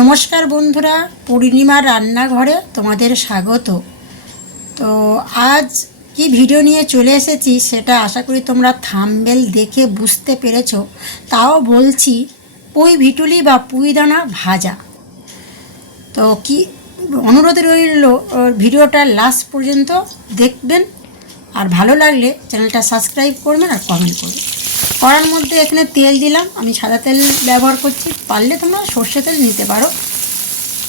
নমস্কার বন্ধুরা, পূর্ণিমার রান্নাঘরে তোমাদের স্বাগত। তো আজ কি ভিডিও নিয়ে চলে এসেছি সেটা আশা করি তোমরা থাম্বেল দেখে বুঝতে পেরেছ। তাও বলছি, পুঁই ভিটুলি বা পুঁই দানা ভাজা। তো কি অনুরোধ রইল ভিডিওটা লাস্ট পর্যন্ত দেখবেন। আর ভালো লাগলে চ্যানেলটা সাবস্ক্রাইব করবেন আর কমেন্ট করবেন। কড়ার মধ্যে এখানে তেল দিলাম। আমি সাদা তেল ব্যবহার করছি। পারলে তোমরা সর্ষে তেল নিতে পারো।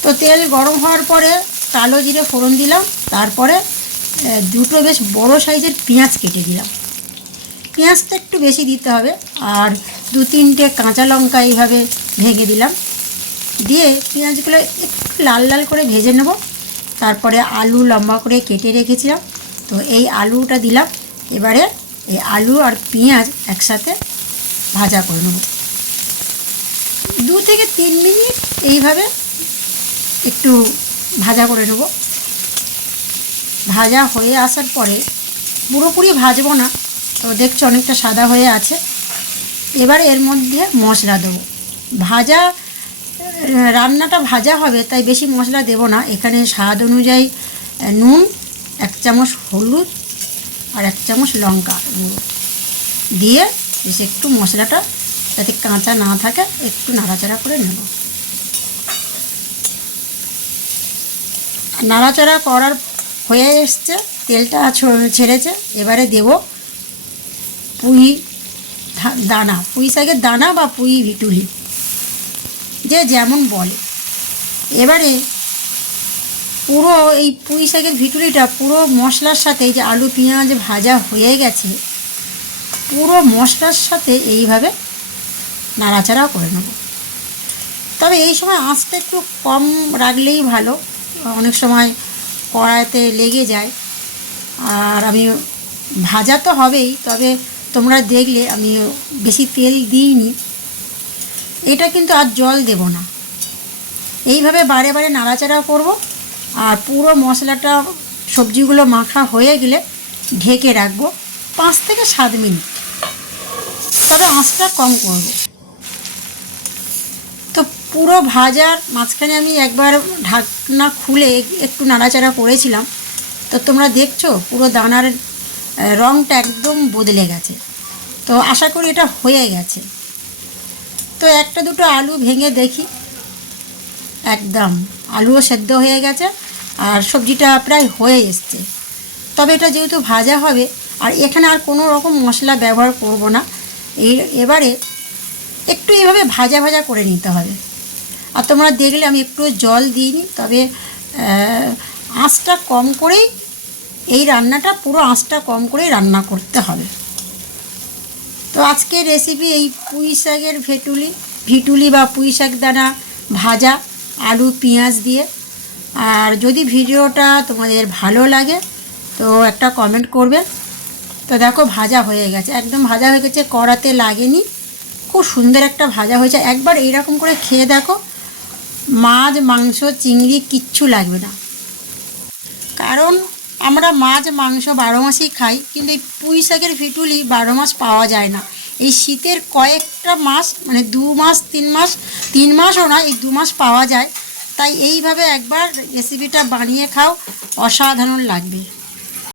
তো তেল গরম হওয়ার পরে কালো জিরে ফোড়ন দিলাম। তারপরে দুটো বেশ বড় সাইজের পেঁয়াজ কেটে দিলাম। পেঁয়াজটা একটু বেশি দিতে হবে। আর দু তিনটে কাঁচা লঙ্কা এইভাবে ভেঙে দিলাম। দিয়ে পেঁয়াজগুলো একটু লাল লাল করে ভেজে নেব। তারপরে আলু লম্বা করে কেটে রেখেছিলাম। তো এই আলুটা দিলাম। এবারে এই আলু আর পেঁয়াজ একসাথে ভাজা করে নেব। দু থেকে তিন মিনিট এইভাবে একটু ভাজা করে নেব। ভাজা হয়ে আসার পরে পুরোপুরি ভাজবো না, তো দেখছ অনেকটা সাদা হয়ে আছে। এবার এর মধ্যে মশলা দেবো। ভাজা, রান্নাটা ভাজা হবে, তাই বেশি মশলা দেব না। এখানে স্বাদ অনুযায়ী নুন, এক চামচ হলুদ আর এক চামচ লঙ্কা দিয়ে বেশ একটু মশলাটা যাতে কাঁচা না থাকে, একটু নাড়াচাড়া করে নেব। নাড়াচাড়া করার হয়ে এসছে, তেলটা ছেড়েছে, এবারে দেব পুঁই দানা, পুঁই শাকের দানা বা পুঁই ভিটুলি, যে যেমন বলে। এবারে পুরো এই পুঁই শাকের ভিটুলিটা পুরো মশলার সাথে যে আলু, পেঁয়াজ ভাজা হয়ে গেছে পুরো মশলার সাথে এইভাবে নাড়াচাড়া করে নেব। তবে এই সময় আঁচটা একটু কম রাখলেই ভালো। অনেক সময় কড়াইতে লেগে যায়। আর আমি ভাজা তো হবেই, তবে তোমরা দেখলে আমি বেশি তেল দিইনি। এটা কিন্তু আর জল দেব না। এইভাবে বারে বারে নাড়াচাড়া করব। আর পুরো মশলাটা সবজিগুলো মাখা হয়ে গেলে ঢেকে রাখব পাঁচ থেকে সাত মিনিট। তবে আঁচটা কম করব। তো পুরো ভাজার মাঝখানে আমি একবার ঢাকনা খুলে একটু নাড়াচাড়া করেছিলাম। তো তোমরা দেখছ পুরো দানার রঙটা একদম বদলে গেছে। তো আশা করি এটা হয়ে গেছে। তো একটা দুটো আলু ভেঙে দেখি। একদম আলুও সেদ্ধ হয়ে গেছে আর সবজিটা প্রায় হয়ে এসছে। তবে এটা যেহেতু ভাজা হবে, আর এখানে আর কোনো রকম মশলা ব্যবহার করব না। এই এবারে একটু এভাবে ভাজা ভাজা করে নিতে হবে। আর তোমরা দেখলে আমি একটু জল দিইনি, তবে আঁচটা কম করেই এই রান্নাটা, পুরো আঁচটা কম করেই রান্না করতে হবে। তো আজকের রেসিপি এই পুঁই শাকের ভেটুলি, ভিটুলি বা পুঁই শাক দানা ভাজা, আলু, পেঁয়াজ দিয়ে। আর যদি ভিডিওটা তোমাদের ভালো লাগে, তো একটা কমেন্ট করবে। তো দেখো ভাজা হয়ে গেছে। একদম ভাজা হয়ে গেছে, কড়াতে লাগেনি। খুব সুন্দর একটা ভাজা হয়েছে। একবার এইরকম করে খেয়ে দেখো, মাছ, মাংস, চিংড়ি কিচ্ছু লাগবে না। কারণ আমরা মাছ, মাংস বারো মাসেই খাই, কিন্তু এই পুঁই শাকের ভিটুলি বারো মাস পাওয়া যায় না। এই শীতের কয়েকটা মাস মানে দু মাস, তিন মাস, তিন মাসও না, এই দু মাস পাওয়া যায়। তাই এইভাবে একবার রেসিপিটা বানিয়ে খাও, অসাধারণ লাগবে।